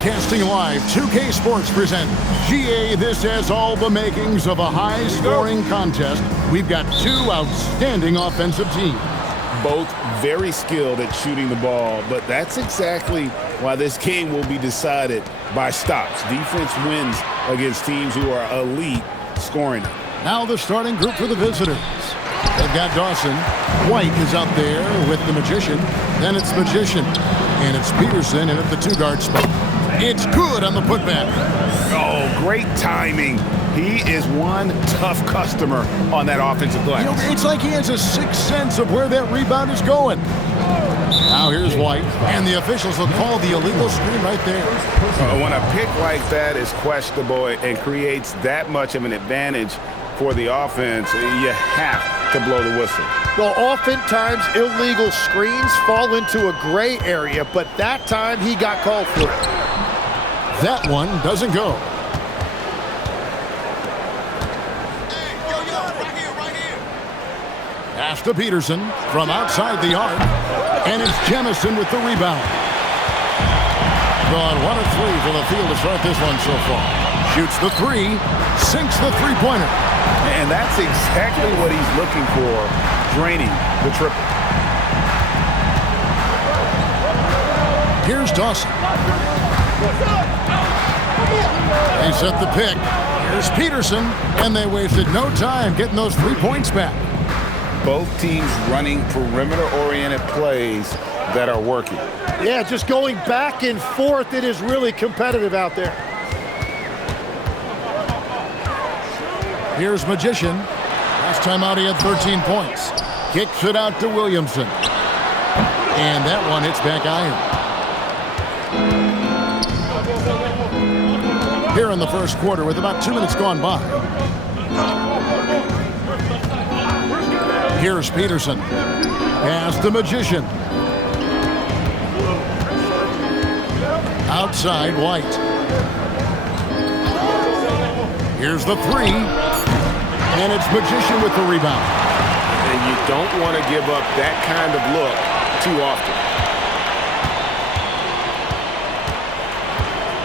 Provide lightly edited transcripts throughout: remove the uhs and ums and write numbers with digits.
Casting live, 2K Sports presents GA. This has all the makings of a high-scoring contest. We've got two outstanding offensive teams. Both very skilled at shooting the ball, but that's exactly why this game will be decided by stops. Defense wins against teams who are elite scoring. Now the starting group for the visitors. They've got Dawson. White is out there with the Magician. Then it's Magician. And it's Peterson in at the two-guard spot. It's good on the putback. Oh, great timing. He is one tough customer on that offensive glass. You know, it's like he has a sixth sense of where that rebound is going. Now here's White, and the officials will call the illegal screen right there. When a pick like that is questionable and creates that much of an advantage for the offense, you have to blow the whistle. Well, oftentimes illegal screens fall into a gray area, but that time he got called for it. That one doesn't go. Pass to Peterson from outside the arc, and it's Jemison with the rebound. Gone 1 of 3 for the field to start this one so far. Shoots the three, sinks the three-pointer. And that's exactly what he's looking for, draining the triple. Here's Dawson. They set the pick. Here's Peterson, and they wasted no time getting those 3 points back. Both teams running perimeter-oriented plays that are working. Yeah, just going back and forth. It is really competitive out there. Here's Magician. Last time out he had 13 points. Kicks it out to Williamson. And that one hits back iron. Here in the first quarter with about 2 minutes gone by. Here's Peterson. Pass the Magician. Outside White. Here's the three. And it's Magician with the rebound. And you don't want to give up that kind of look too often.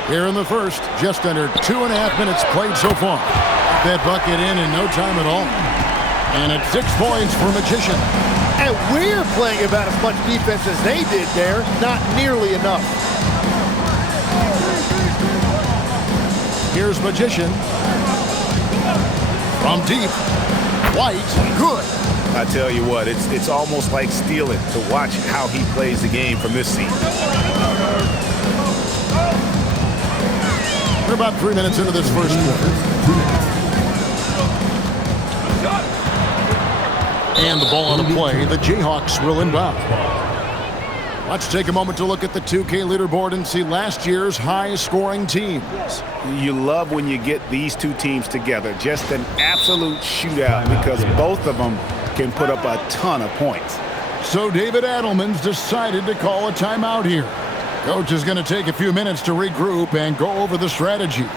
Here in the first, just under 2.5 minutes played so far. That bucket in no time at all. And it's 6 points for Magician. And we're playing about as much defense as they did there. Not nearly enough. Here's Magician. From deep. White, good. I tell you what, it's almost like stealing to watch how he plays the game from this seat. We're about 3 minutes into this first quarter. And the ball on the play, the Jayhawks will inbound. Let's take a moment to look at the 2K leaderboard and see last year's high-scoring teams. You love when you get these two teams together. Just an absolute shootout because both of them can put up a ton of points. So David Adelman's decided to call a timeout here. Coach is going to take a few minutes to regroup and go over the strategy.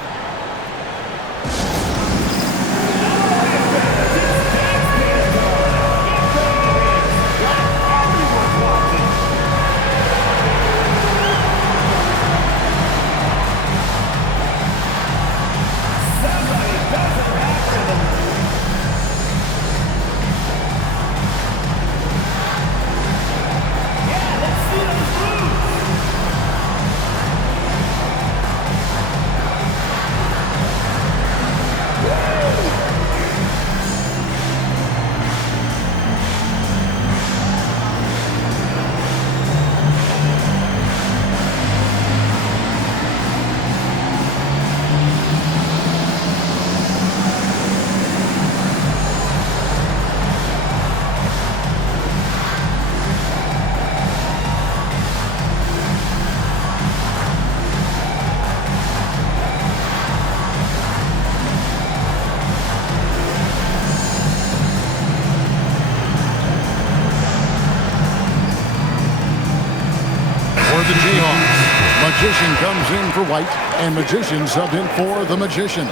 The Jayhawks. Magician comes in for White, and Magician subbed in for the Magician.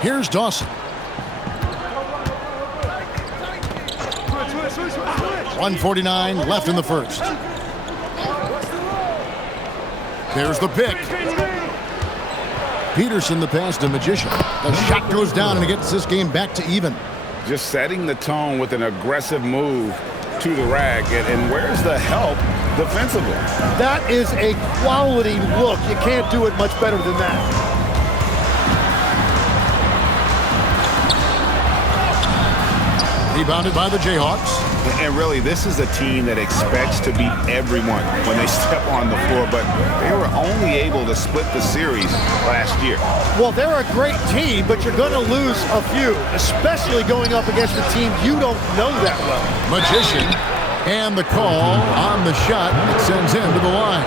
Here's Dawson. 1:49 left in the first. There's the pick. Peterson the pass to Magician. The shot goes down and it gets this game back to even. Just setting the tone with an aggressive move to the rack. And where's the help defensively? That is a quality look. You can't do it much better than that. Rebounded by the Jayhawks. And really, this is a team that expects to beat everyone when they step on the floor, but they were only able to split the series last year. Well, they're a great team, but you're going to lose a few, especially going up against a team you don't know that well. Magician, and the call on the shot sends him to the line.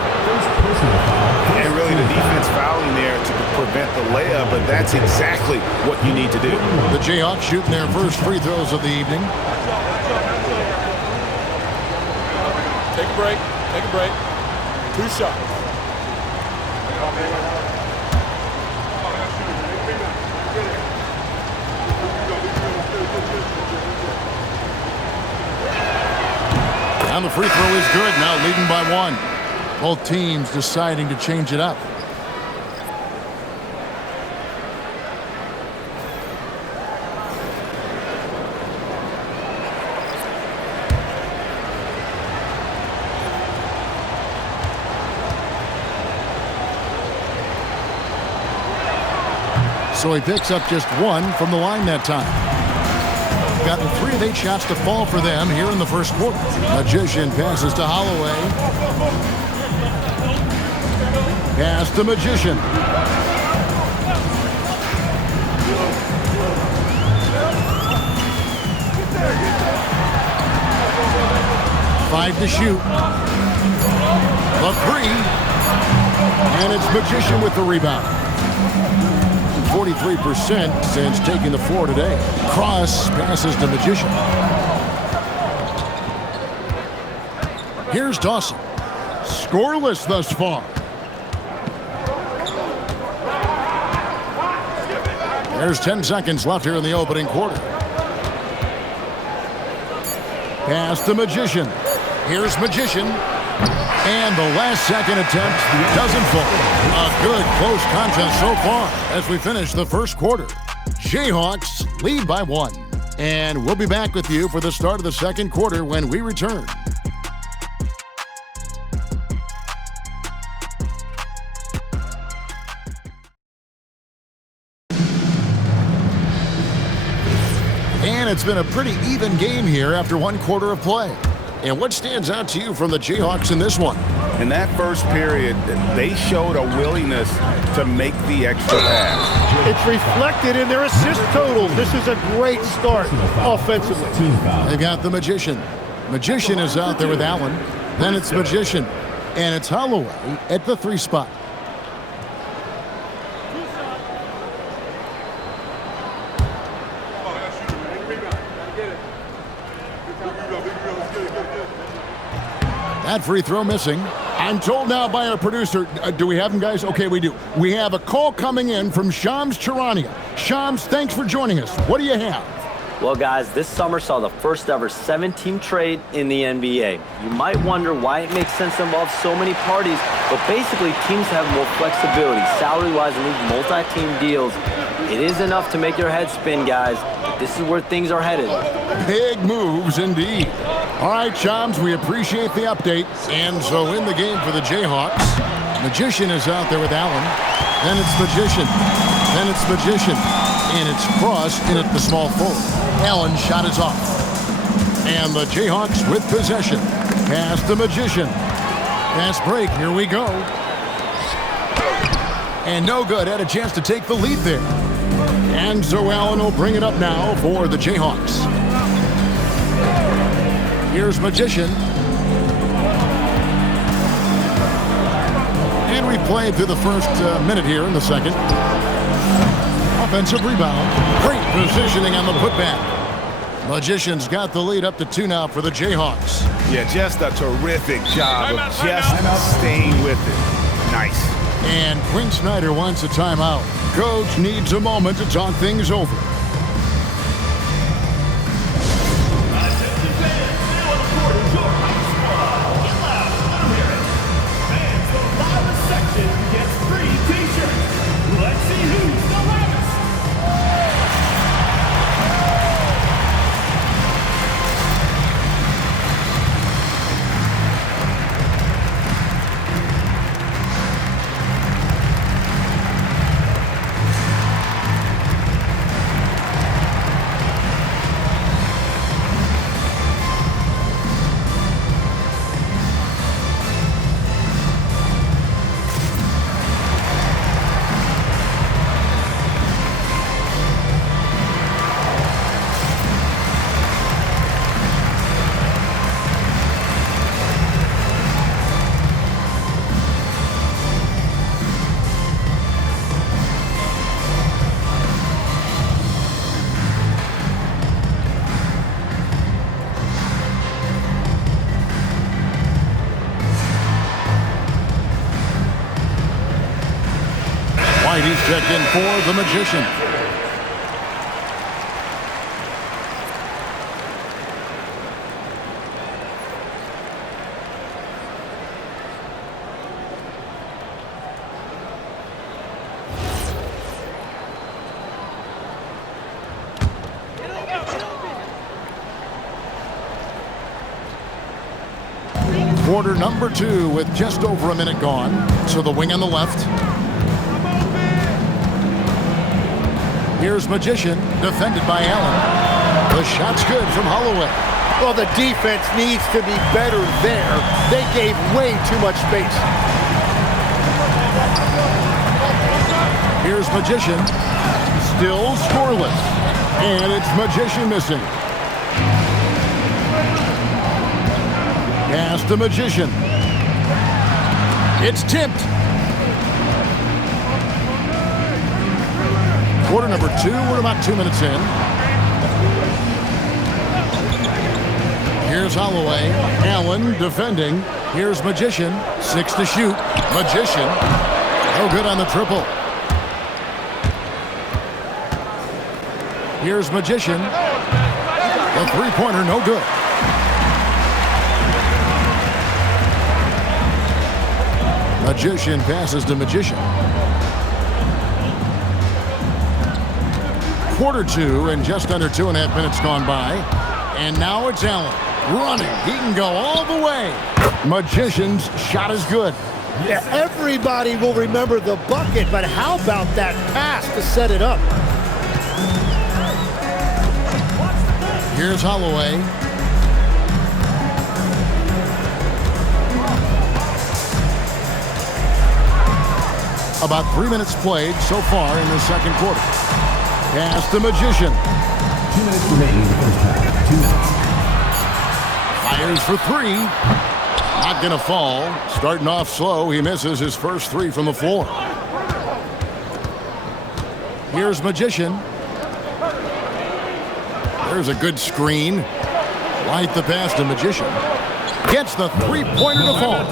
And really, the defense fouling there to prevent the layup, but that's exactly what you need to do. The Jayhawks shooting their first free throws of the evening. Take a break. Take a break. 2 shots. And the free throw is good. Now leading by 1. Both teams deciding to change it up. So he picks up just 1 from the line that time. Gotten 3 of 8 shots to fall for them here in the first quarter. Magician passes to Holloway. Pass to Magician. Five to shoot. The 3. And it's Magician with the rebound. 43% since taking the floor today. Cross passes to Magician. Here's Dawson. Scoreless thus far. There's 10 seconds left here in the opening quarter. Pass to Magician. Here's Magician. And the last second attempt doesn't fall. A good close contest so far as we finish the first quarter. Jayhawks lead by 1. And we'll be back with you for the start of the second quarter when we return. And it's been a pretty even game here after 1 quarter of play. And what stands out to you from the Jayhawks in this one? In that first period, they showed a willingness to make the extra pass. It's reflected in their assist totals. This is a great start offensively. They've got the Magician. Magician is out there with Allen. Then it's Magician. And it's Holloway at the 3 spot. That free throw missing. I'm told now by our producer, do we have him, guys? Okay, we do. We have a call coming in from Shams Charania. Shams, thanks for joining us. What do you have? Well, guys, this summer saw the first ever 7-team trade in the NBA. You might wonder why it makes sense to involve so many parties, but basically teams have more flexibility, salary-wise, in these multi-team deals. It is enough to make your head spin, guys. But this is where things are headed. Big moves indeed. All right, Shams, we appreciate the update. And so in the game for the Jayhawks, Magician is out there with Allen. Then it's Magician. Then it's Magician. And it's Cross in at the small forward. Allen shot is off. And the Jayhawks with possession. Pass the Magician. Fast break. Here we go. And no good. Had a chance to take the lead there. And so Allen will bring it up now for the Jayhawks. Here's Magician. And we've played through the first minute here in the second. Offensive rebound. Great positioning on the putback. Magician's got the lead up to 2 now for the Jayhawks. Yeah, just a terrific job of just staying with it. Nice. And Quinn Snyder wants a timeout. Coach needs a moment to talk things over. White, he's checked in for the Magician. Quarter number 2 with just over a minute gone. So the wing on the left. Here's Magician, defended by Allen. The shot's good from Holloway. Well, the defense needs to be better there. They gave way too much space. Here's Magician, still scoreless. And it's Magician missing. Pass to Magician. It's tipped. Quarter number 2, we're about 2 minutes in. Here's Holloway. Allen defending. Here's Magician. 6 to shoot. Magician. No good on the triple. Here's Magician. The three-pointer, no good. Magician passes to Magician. Quarter 2 and just under 2.5 minutes gone by. And now it's Allen running. He can go all the way. Magician's shot is good. Yeah, everybody will remember the bucket, but how about that pass to set it up? Here's Holloway. About 3 minutes played so far in the second quarter. Pass the Magician. 2 minutes remaining in the first half. 2 minutes. Fires for 3. Not going to fall. Starting off slow, he misses his first 3 from the floor. Here's Magician. There's a good screen. White the pass to Magician. Gets the three-pointer to fall.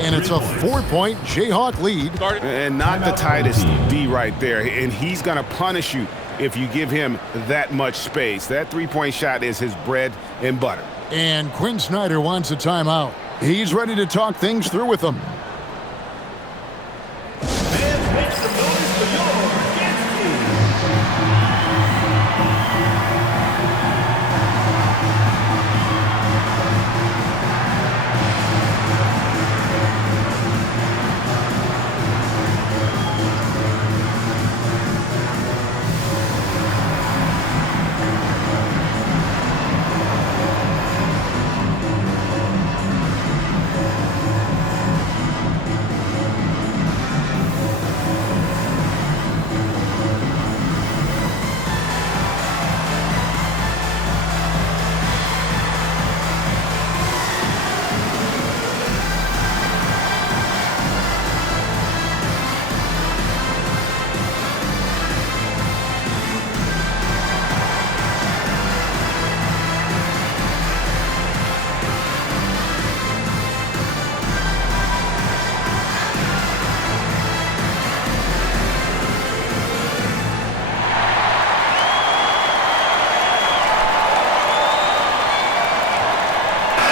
And it's a 4-point Jayhawk lead. And not the tightest D right there. And he's going to punish you if you give him that much space. That three-point shot is his bread and butter. And Quinn Snyder wants a timeout. He's ready to talk things through with them.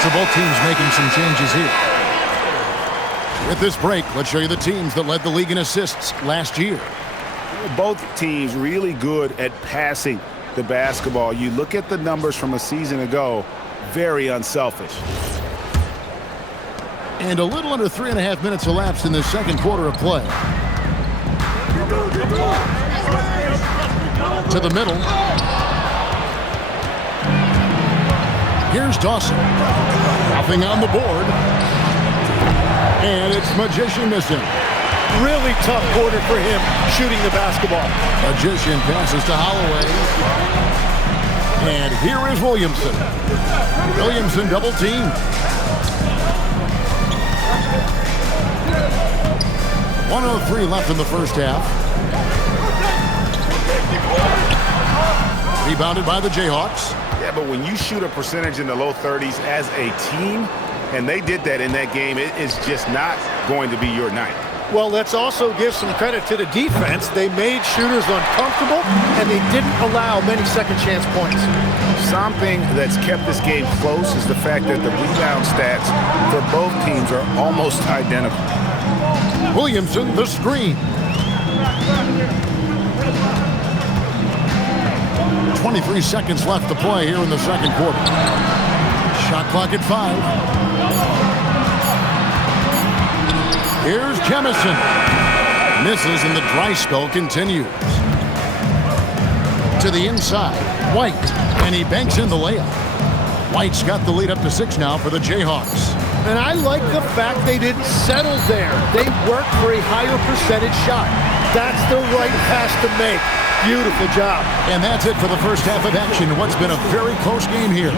So both teams making some changes here. With this break, let's show you the teams that led the league in assists last year. Both teams really good at passing the basketball. You look at the numbers from a season ago, very unselfish. And a little under 3.5 minutes elapsed in the second quarter of play. To the middle. Here's Dawson. Nothing on the board. And it's Magician missing. Really tough quarter for him shooting the basketball. Magician passes to Holloway. And here is Williamson. Williamson double teamed. 1:03 left in the first half. Rebounded by the Jayhawks. Yeah, but when you shoot a percentage in the low 30s as a team, and they did that in that game, it is just not going to be your night. Well, let's also give some credit to the defense. They made shooters uncomfortable, and they didn't allow many second chance points. Something that's kept this game close is the fact that the rebound stats for both teams are almost identical. Williamson, the screen. 23 seconds left to play here in the second quarter. Shot clock at 5. Here's Jemison. Misses and the dry spell continues. To the inside, White, and he banks in the layup. White's got the lead up to 6 now for the Jayhawks. And I like the fact they didn't settle there. They worked for a higher percentage shot. That's the right pass to make. Beautiful job. And that's it for the first half of action. What's been a very close game here.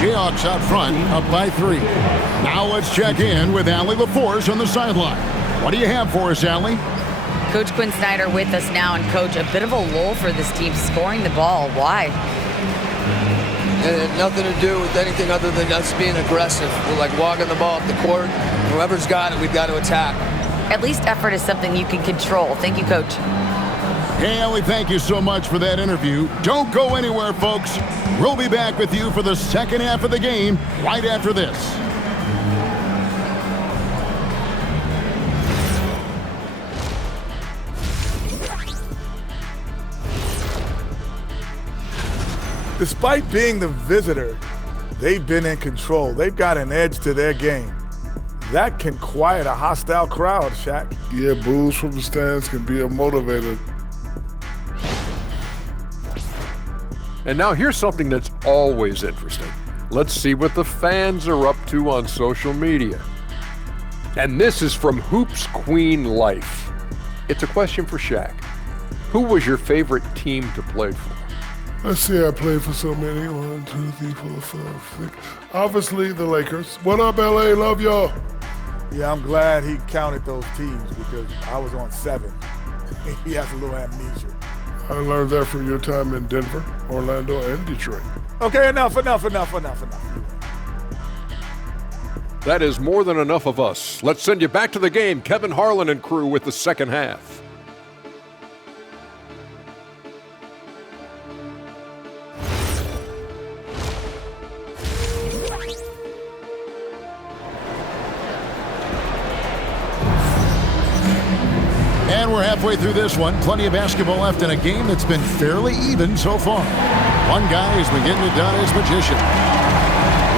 Jayhawks out front, up by 3. Now let's check in with Allie LaForce on the sideline. What do you have for us, Allie? Coach Quinn Snyder with us now, and Coach, a bit of a lull for this team scoring the ball. Why? It had nothing to do with anything other than us being aggressive. We're like walking the ball up the court. Whoever's got it, we've got to attack. At least effort is something you can control. Thank you, Coach. Hey, Allie, thank you so much for that interview. Don't go anywhere, folks. We'll be back with you for the second half of the game right after this. Despite being the visitor, they've been in control. They've got an edge to their game. That can quiet a hostile crowd, Shaq. Yeah, boos from the stands can be a motivator. And now here's something that's always interesting. Let's see what the fans are up to on social media. And this is from Hoops Queen Life. It's a question for Shaq. Who was your favorite team to play for? Let's see, I played for so many. 1, 2, 3, 4, 5, 6. Obviously, the Lakers. What up, LA? Love y'all. Yeah, I'm glad he counted those teams because I was on 7. He has a little amnesia. I learned that from your time in Denver, Orlando, and Detroit. Okay, enough. That is more than enough of us. Let's send you back to the game. Kevin Harlan and crew with the second half. And we're halfway through this one. Plenty of basketball left in a game that's been fairly even so far. One guy has been getting it done as Magician.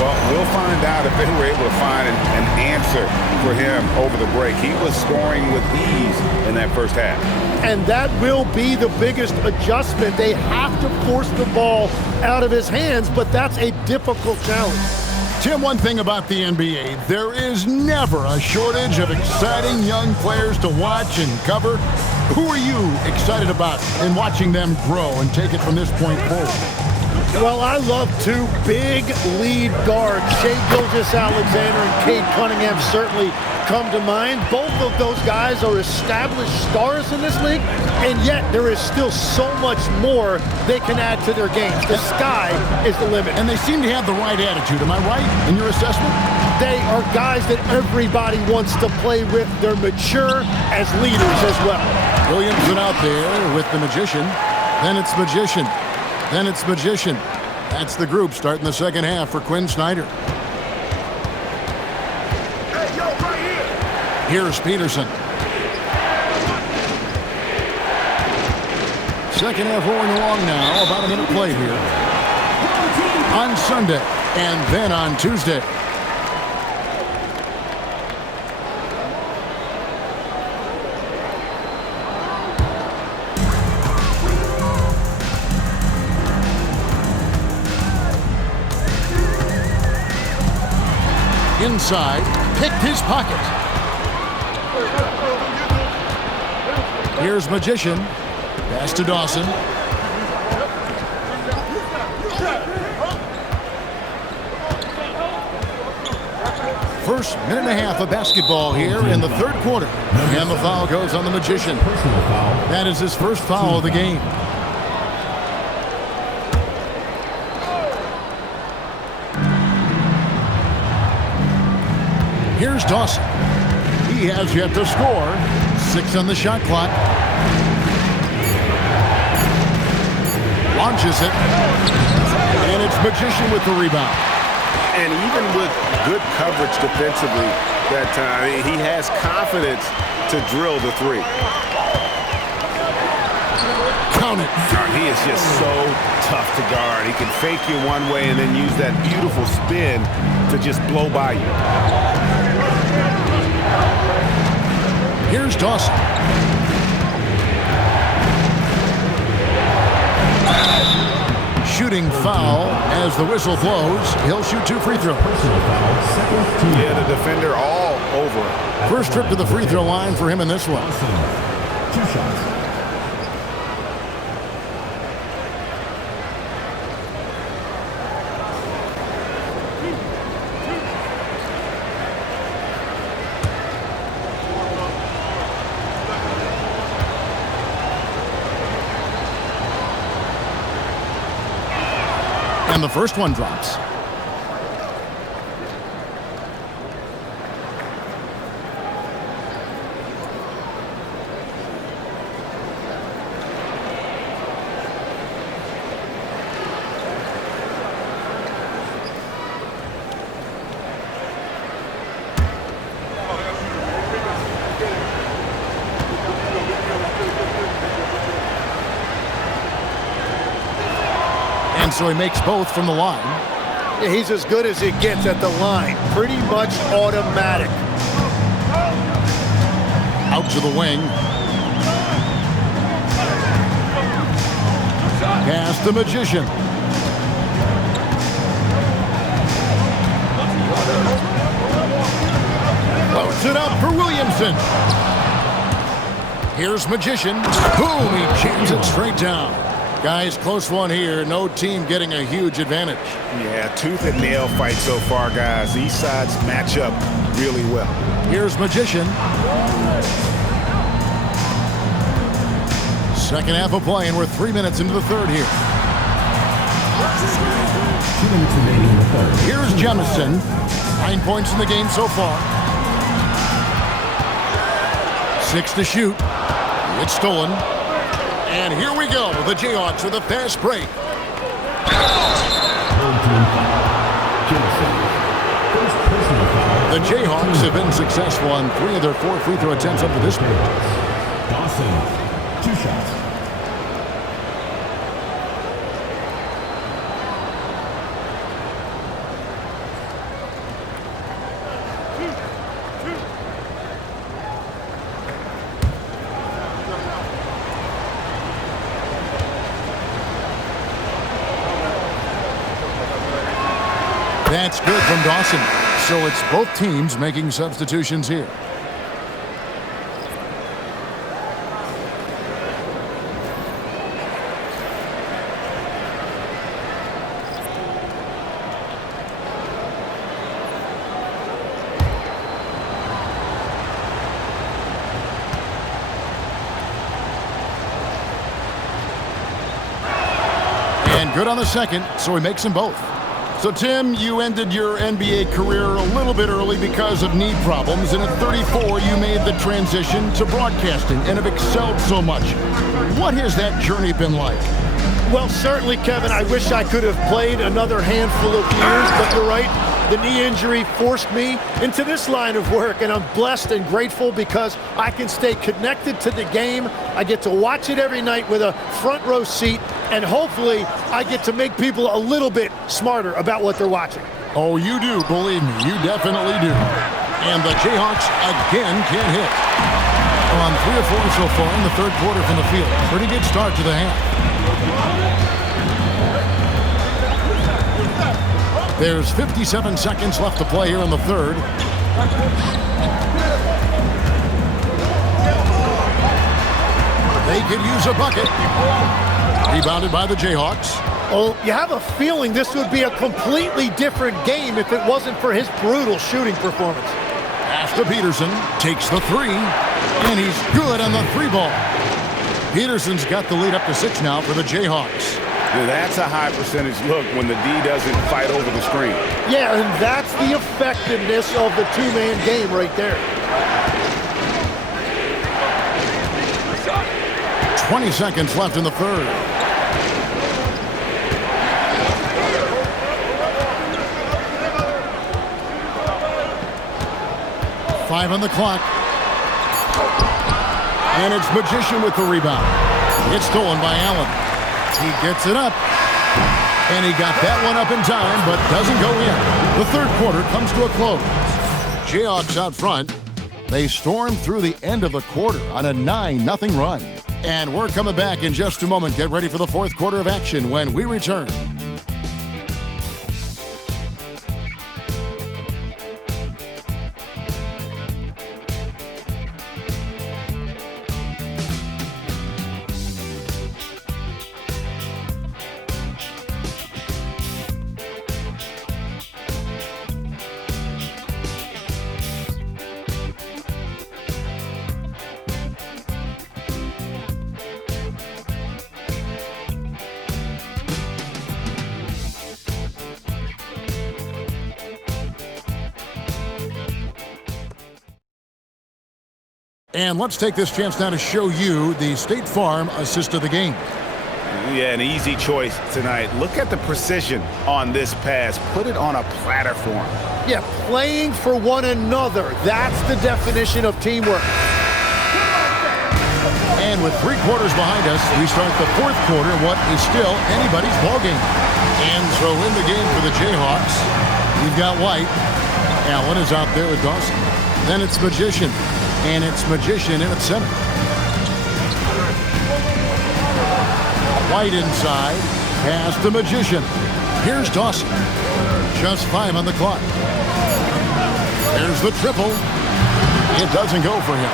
Well, we'll find out if they were able to find an answer for him over the break. He was scoring with ease in that first half. And that will be the biggest adjustment. They have to force the ball out of his hands, but that's a difficult challenge. Tim, one thing about the NBA, there is never a shortage of exciting young players to watch and cover. Who are you excited about in watching them grow and take it from this point forward? Well, I love 2 big lead guards. Shai Gilgeous-Alexander and Cade Cunningham certainly come to mind. Both of those guys are established stars in this league, and yet there is still so much more they can add to their games. The sky is the limit. And they seem to have the right attitude. Am I right in your assessment? They are guys that everybody wants to play with. They're mature as leaders as well. Williamson out there with the Magician. Then it's Magician. Then it's Magician. That's the group starting the second half for Quinn Snyder. Here's Peterson. Second half rolling along now. About a minute play here. On Sunday and then on Tuesday. Inside, picked his pocket. Here's Magician. Pass to Dawson. First minute and a half of basketball here in the third quarter. And the foul goes on the Magician. That is his first foul of the game. Here's Dawson. He has yet to score. 6 on the shot clock. Launches it. And it's Magician with the rebound. And even with good coverage defensively that time, he has confidence to drill the three. Count it. He is just so tough to guard. He can fake you one way and then use that beautiful spin to just blow by you. Here's Dawson. Shooting foul as the whistle blows. He'll shoot 2 free throws. Yeah, the defender all over it. First trip to the free throw line for him in this one. 2 shots. And the first one drops. And so he makes both from the line. Yeah, he's as good as it gets at the line. Pretty much automatic. Out to the wing. Pass the Magician. Floats it up for Williamson. Here's Magician. Boom, he jams it straight down. Guys, close one here. No team getting a huge advantage. Yeah, tooth and nail fight so far, guys. These sides match up really well. Here's Magician. Second half of play, and we're 3 minutes into the third here. 2 minutes remaining in the third. Here's Jemison. 9 points in the game so far. 6 to shoot. It's stolen. And here we go. The Jayhawks with a fast break. The Jayhawks have been successful on 3 of their 4 free throw attempts up to this point. Dawson, 2 shots. That's good from Dawson. So it's both teams making substitutions here. And good on the second, so he makes them both. So, Tim, you ended your NBA career a little bit early because of knee problems, and at 34, you made the transition to broadcasting and have excelled so much. What has that journey been like? Well, certainly, Kevin, I wish I could have played another handful of years, but you're right. The knee injury forced me into this line of work, and I'm blessed and grateful because I can stay connected to the game. I get to watch it every night with a front row seat, and hopefully I get to make people a little bit smarter about what they're watching. Oh, you do, believe me, you definitely do. And the Jayhawks again can't hit. On 3 of 4 so far in the third quarter from the field. Pretty good start to the half. There's 57 seconds left to play here in the third. They could use a bucket. Rebounded by the Jayhawks. Oh, you have a feeling this would be a completely different game if it wasn't for his brutal shooting performance. Pass to Peterson. Takes the three. And he's good on the three ball. Peterson's got the lead up to 6 now for the Jayhawks. That's a high percentage look when the D doesn't fight over the screen. Yeah, and that's the effectiveness of the two-man game right there. 20 seconds left in the third. Five on the clock. And it's Magician with the rebound. It's stolen by Allen. He gets it up, and he got that one up in time, but doesn't go in. The third quarter comes to a close. Jayhawks out front. They storm through the end of the quarter on a 9-0 run. And we're coming back in just a moment. Get ready for the fourth quarter of action when we return. And let's take this chance now to show you the State Farm assist of the game. Yeah, an easy choice tonight. Look at the precision on this pass. Put it on a platter for him. Yeah, playing for one another. That's the definition of teamwork. And with 3 quarters behind us, we start the fourth quarter, what is still anybody's ballgame. And so in the game for the Jayhawks, we've got White. Allen is out there with Dawson. Then it's Magician. And it's Magician in at center. White inside. Pass to Magician. Here's Dawson. Just 5 on the clock. There's the triple. It doesn't go for him.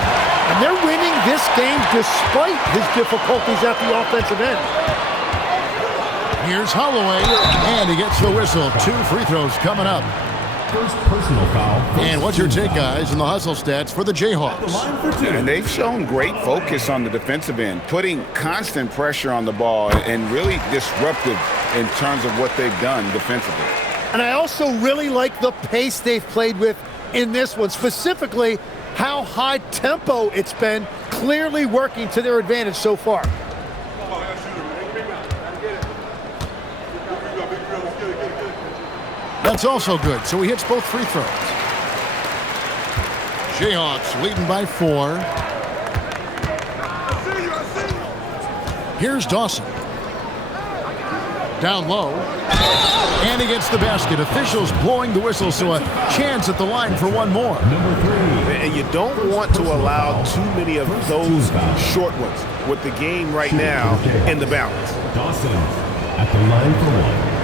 And they're winning this game despite his difficulties at the offensive end. Here's Holloway. And he gets the whistle. 2 free throws coming up. First personal foul. And what's your take, guys, in the hustle stats for the Jayhawks? And they've shown great focus on the defensive end, putting constant pressure on the ball and really disruptive in terms of what they've done defensively. And I also really like the pace they've played with in this one, specifically how high tempo it's been, clearly working to their advantage so far. That's also good. So he hits both free throws. Jayhawks leading by 4. Here's Dawson. Down low. And he gets the basket. Officials blowing the whistle, so a chance at the line for one more. Number 3. And you don't want to allow too many of those short ones with the game right now in the balance. Dawson at the line for 1.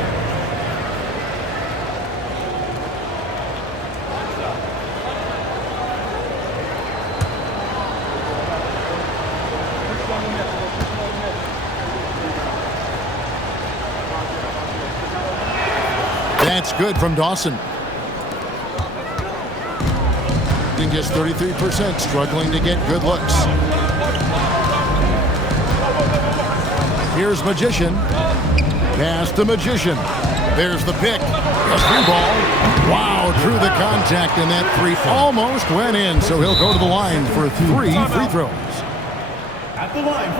That's good from Dawson. Shooting just 33%, struggling to get good looks. Here's Magician. Pass to Magician. There's the pick. A three ball. Wow, through the contact, and that three almost went in, so he'll go to the line for 3 free throws.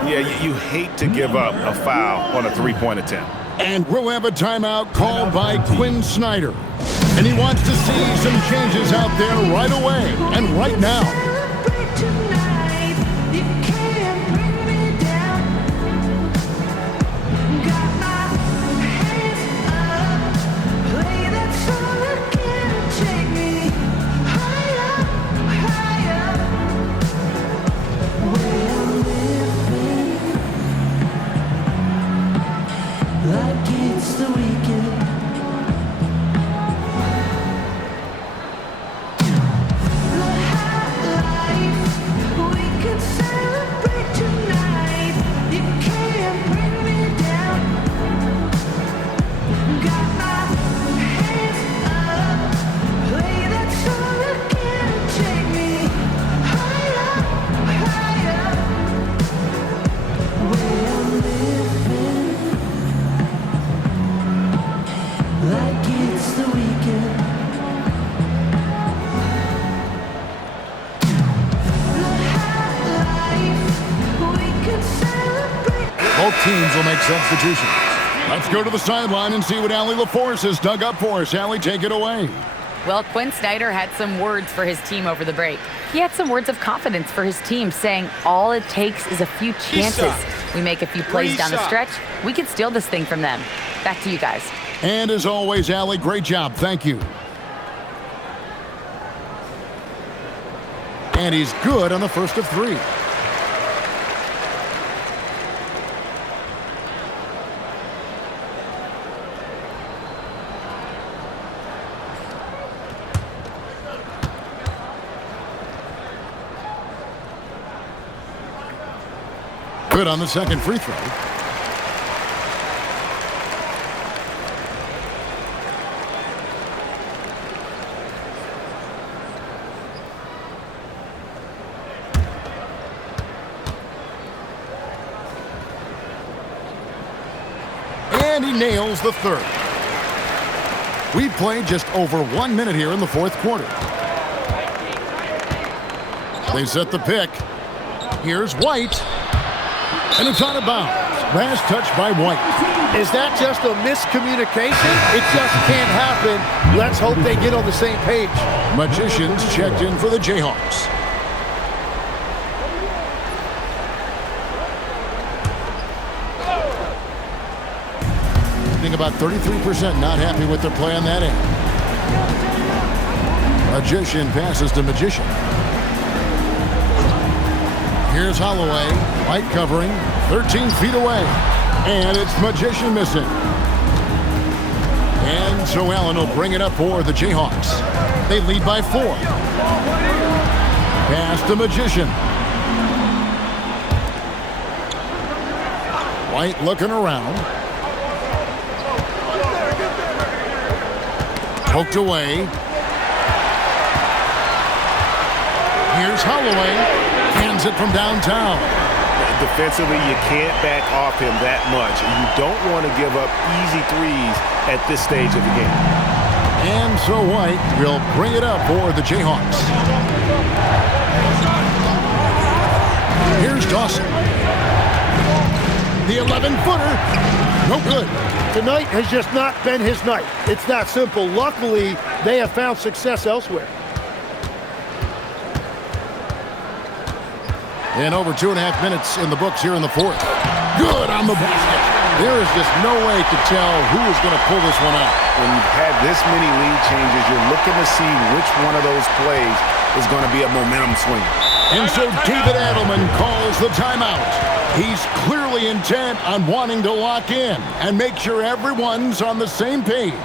Yeah, you hate to give up a foul on a three-point attempt. And we'll have a timeout called by Quinn Snyder. And he wants to see some changes out there right away and right now. Both teams will make substitutions. Let's go to the sideline and see what Allie LaForce has dug up for us. Allie, take it away. Well, Quinn Snyder had some words for his team over the break. He had some words of confidence for his team, saying all it takes is a few chances. We make a few plays down the stretch, we can steal this thing from them. Back to you guys. And as always, Allie, great job. Thank you. And he's good on the first of three. Good on the second free throw. And he nails the third. We've played just over 1 minute here in the fourth quarter. They set the pick. Here's White. And it's out of bounds. Last touch by White. Is that just a miscommunication? It just can't happen. Let's hope they get on the same page. Magicians checked in for the Jayhawks. I think about 33% not happy with their play on that end. Magician passes to Magician. Here's Holloway. White covering. 13 feet away. And it's Magician missing. And so Allen will bring it up for the Jayhawks. They lead by 4. Pass to Magician. White looking around. Poked away. Here's Holloway. Hands it from downtown. Defensively, you can't back off him that much. You don't want to give up easy threes at this stage of the game. And so White will bring it up for the Jayhawks. Here's Dawson. The 11-footer. No good. Tonight has just not been his night. It's that simple. Luckily, they have found success elsewhere. And over 2.5 minutes in the books here in the fourth. Good on the basket. There is just no way to tell who is going to pull this one out. When you've had this many lead changes, you're looking to see which one of those plays is going to be a momentum swing. And so David Adelman calls the timeout. He's clearly intent on wanting to lock in and make sure everyone's on the same page.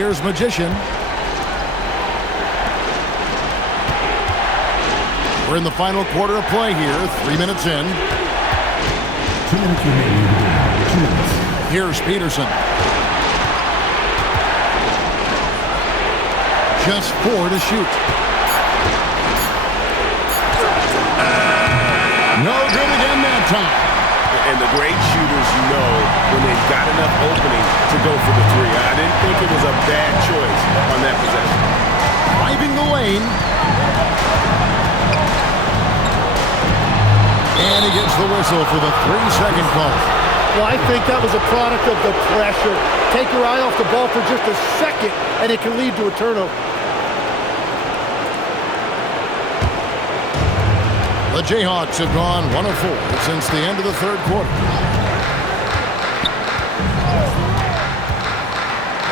Here's Magician. We're in the final quarter of play here. 3 minutes in. 2 minutes remaining in the game. 2 minutes. Here's Peterson. Just 4 to shoot. No good again that time. And the great shooters, you know, when they've got enough opening to go for the three. I didn't think it was a bad choice on that possession. Driving the lane. And he gets the whistle for the 3-second call. Well, I think that was a product of the pressure. Take your eye off the ball for just a second, and it can lead to a turnover. The Jayhawks have gone 1 of 4 since the end of the third quarter.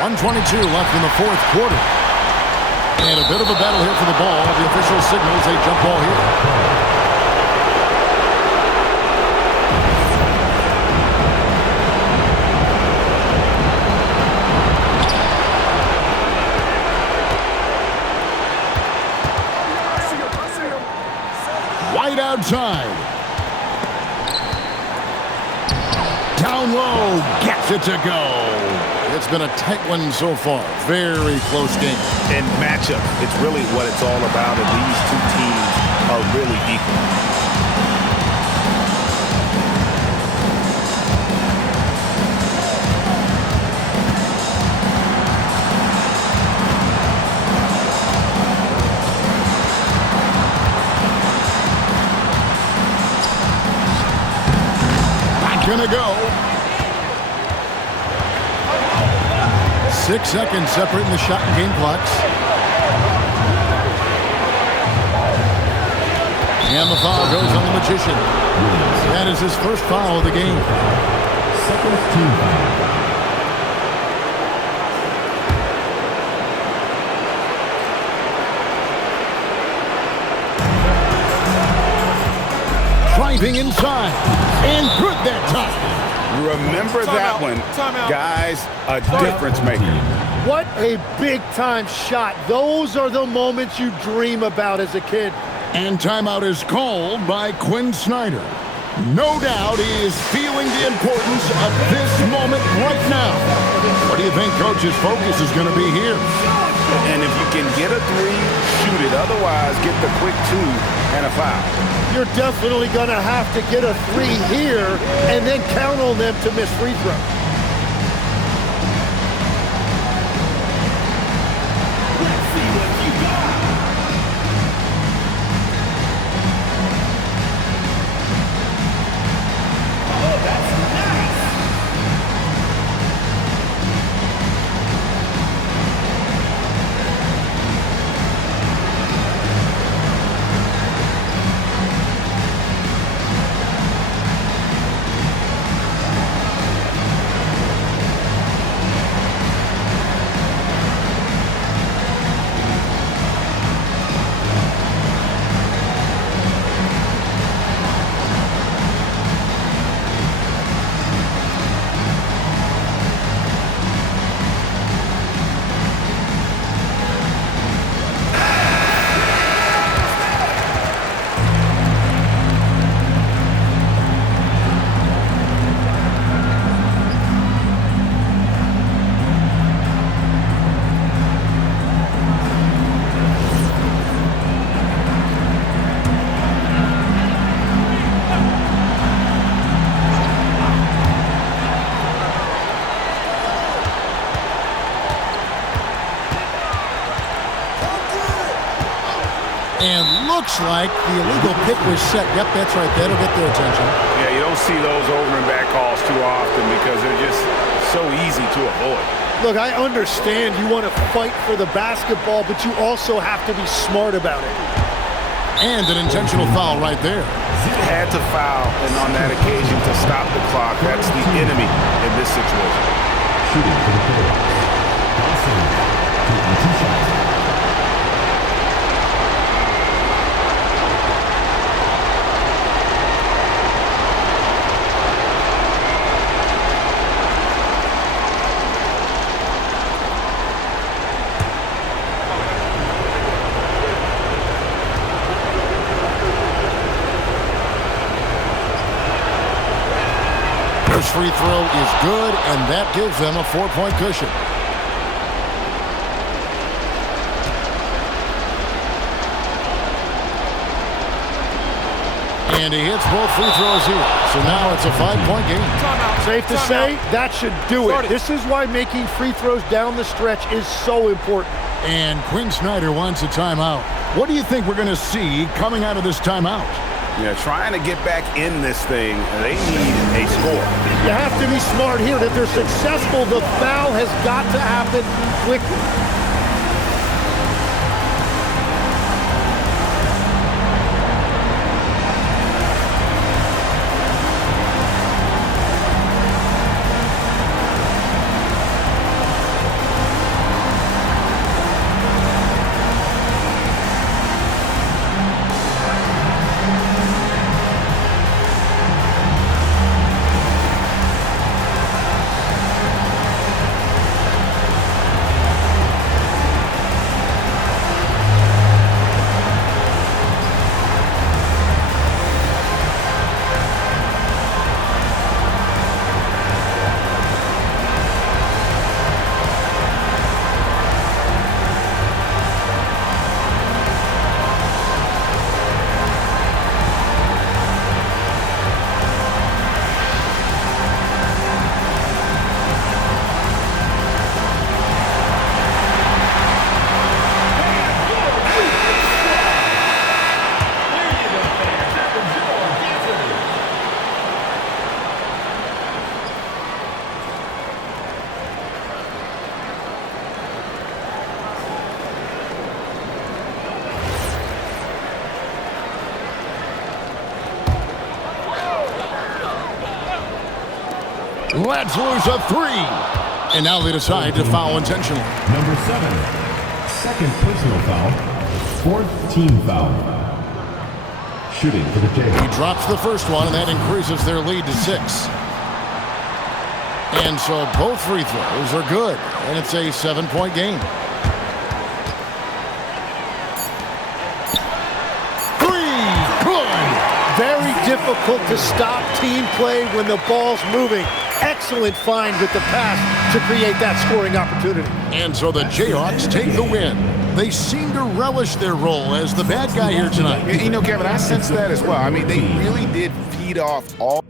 1:22 left in the fourth quarter. And a bit of a battle here for the ball. The official signals a jump ball here. White outside. Down low, gets it to go. It's been a tight one so far. Very close game. And matchup, it's really what it's all about, and these two teams are really equal. Gonna go. 6 seconds separating the shot and game clocks. And the foul goes on the Magician. That is his first foul of the game. Second team foul. Driving inside. And good that time. Remember that one. Guys, a difference maker. What a big-time shot. Those are the moments you dream about as a kid. And timeout is called by Quinn Snyder. No doubt he is feeling the importance of this moment right now. What do you think Coach's focus is going to be here? And if you can get a three, shoot it. Otherwise, get the quick 2 and a foul. You're definitely going to have to get a 3 here and then count on them to miss free throws. And looks like the illegal pick was set. Yep, that's right. That'll get their attention. Yeah, you don't see those over and back calls too often because they're just so easy to avoid. Look, I understand you want to fight for the basketball, but you also have to be smart about it. And an intentional foul right there. He had to foul, and on that occasion to stop the clock. That's the enemy in this situation. Shooting for the Pirates. Dawson taking 2 shots. First free throw is good, and that gives them a 4-point cushion. And he hits both free throws here. So now it's a 5-point game. Safe to say, that should do it. This is why making free throws down the stretch is so important. And Quinn Snyder wants a timeout. What do you think we're going to see coming out of this timeout? Yeah, trying to get back in this thing, they need a score. You have to be smart here. If they're successful, the foul has got to happen quickly. Let's lose a 3. And now they decide to foul intentionally. Number 7, second personal foul, 4th team foul. Shooting for the Jayhawks. He drops the first one, and that increases their lead to 6. And so both free throws are good, and it's a 7-point game. 3, good! Very difficult to stop team play when the ball's moving. Excellent find with the pass to create that scoring opportunity. And so the Jayhawks take the win. They seem to relish their role as the bad guy here tonight. You know, Kevin, I sense that as well. I mean, they really did feed off all...